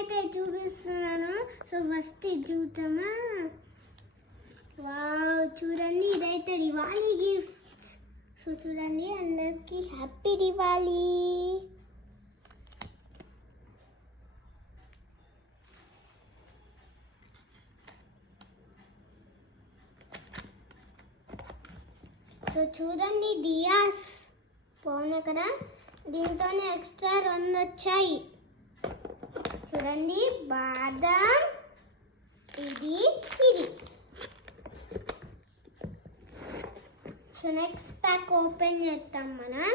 నేనైతే చూపిస్తున్నాను. So first చూద్దామా. వావ్, చూడండి ఇదైతే దివాళీ గిఫ్ట్స్. సో చూడండి, అందరికి హ్యాపీ దివాళీ. సో చూడండి, దియాస్ బాగున్నాయి కదా. దీంతోనే ఎక్స్ట్రా 2 వచ్చాయి. చూడండి, బాదం, ఇది. సో నెక్స్ట్ ప్యాక్ ఓపెన్ చేద్దాం మనం.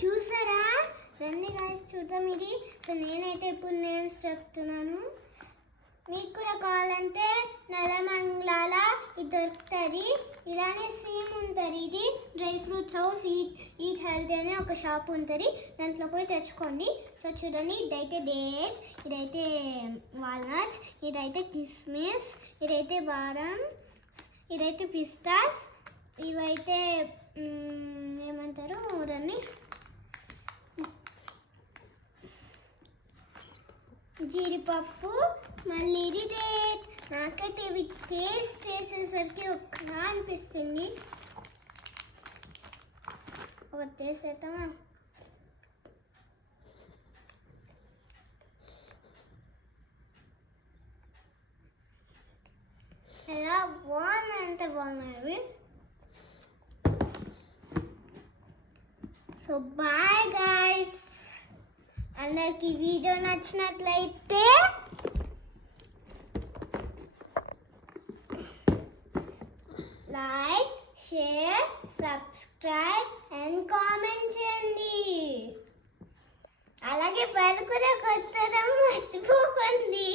చూసారా, రండి గాయ్స్ చూద్దాం ఇది. సో నేనైతే ఇప్పుడు నేమ్స్ చెప్తున్నాను. మీకు కూడా కావాలంటే నెలమంగళాల ఇది దొరుకుతుంది. ఇలానే సేమ్ ఉంటుంది. ఇది dry fruits house eat healthy అనే ఒక షాప్ ఉంటుంది. దాంట్లో పోయి తెచ్చుకోండి. సో చూడండి, ఇదైతే డేట్స్, ఇదైతే వాల్నట్స్, ఇదైతే కిస్మిస్, ఇదైతే బాదం, ఇదైతే పిస్తాస్, ఇవైతే ఏమంటారు దాన్ని, జీడిపప్పు. మళ్ళీ ఇది డేట్. నాకైతే ఇవి టేస్ట్ చేసేసరికి ఒక్కలా అనిపిస్తుంది. ఒక టేస్ట్ చేద్దామా. ఎలా బాగున్నాయి అంటే బాగున్నాయి. So bye guys. అందరికి వీడియో నచ్చినట్లయితే like, share, subscribe and comment చేయండి. అలాగే బెల్ కూడా కొట్టడం మర్చిపోకండి.